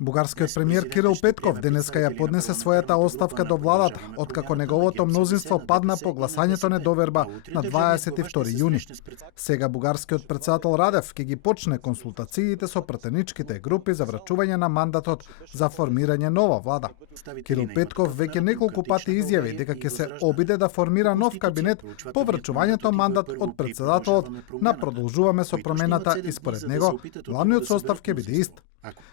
Бугарскиот премиер Кирил Петков денеска ја поднесе својата оставка до владата, откако неговото мнозинство падна по гласањето недоверба на 22 јуни. Сега бугарскиот претседател Радев ќе ги почне консултациите со пратеничките групи за врачување на мандатот за формирање нова влада. Кирил Петков веќе неколку пати изјави дека ќе се обиде да формира нов кабинет по врачувањето мандат од претседателот на Продолжуваме со промената и според него главниот состав ќе биде ист.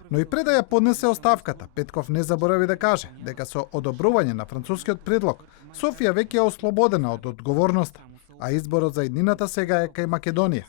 Но и пред да ја поднесе оставката, Петков не заборави да каже дека со одобрување на францускиот предлог Софија веќе е ослободена од одговорноста, а изборот за иднината сега е кај Македонија.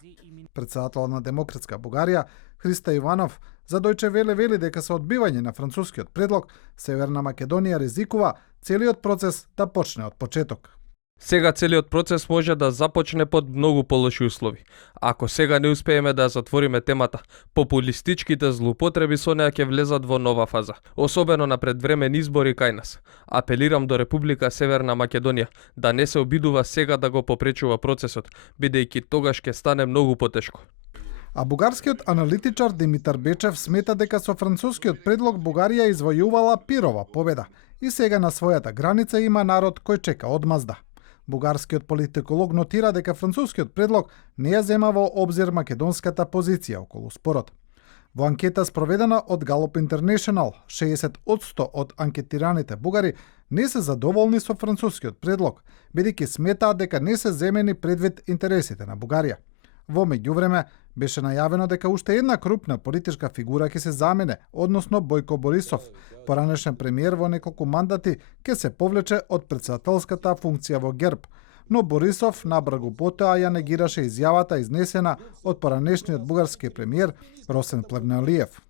Претседател на Демократска Бугарија Христо Иванов за Дојче Веле вели дека со одбивање на францускиот предлог Северна Македонија ризикува целиот процес да почне од почеток. Сега целиот процес може да започне под многу полоши услови. Ако сега не успееме да затвориме темата, популистичките злоупотреби со неа ќе влезат во нова фаза, особено на предвремени избори кај нас. Апелирам до Република Северна Македонија да не се обидува сега да го попречува процесот, бидејќи тогаш ќе стане многу потешко. А бугарскиот аналитичар Димитар Бечев смета дека со францускиот предлог Бугарија извојувала пирова победа и сега на својата граница има народ кој чека одмазда. Бугарскиот политиколог нотира дека францускиот предлог не ја зема во обзир македонската позиција околу спорот. Во анкета спроведена од Gallup International, 60% од анкетираните бугари не се задоволни со францускиот предлог, бидејќи сметаат дека не се земени предвид интересите на Бугарија. Во меѓувреме, беше најавено дека уште една крупна политичка фигура ќе се замене, односно Бојко Борисов, поранешен премиер во неколку мандати, ќе се повлече од претседателската функција во ГЕРБ. Но Борисов набрагу потоа ја негираше изјавата изнесена од поранешниот бугарски премиер Росен Плевнелиев.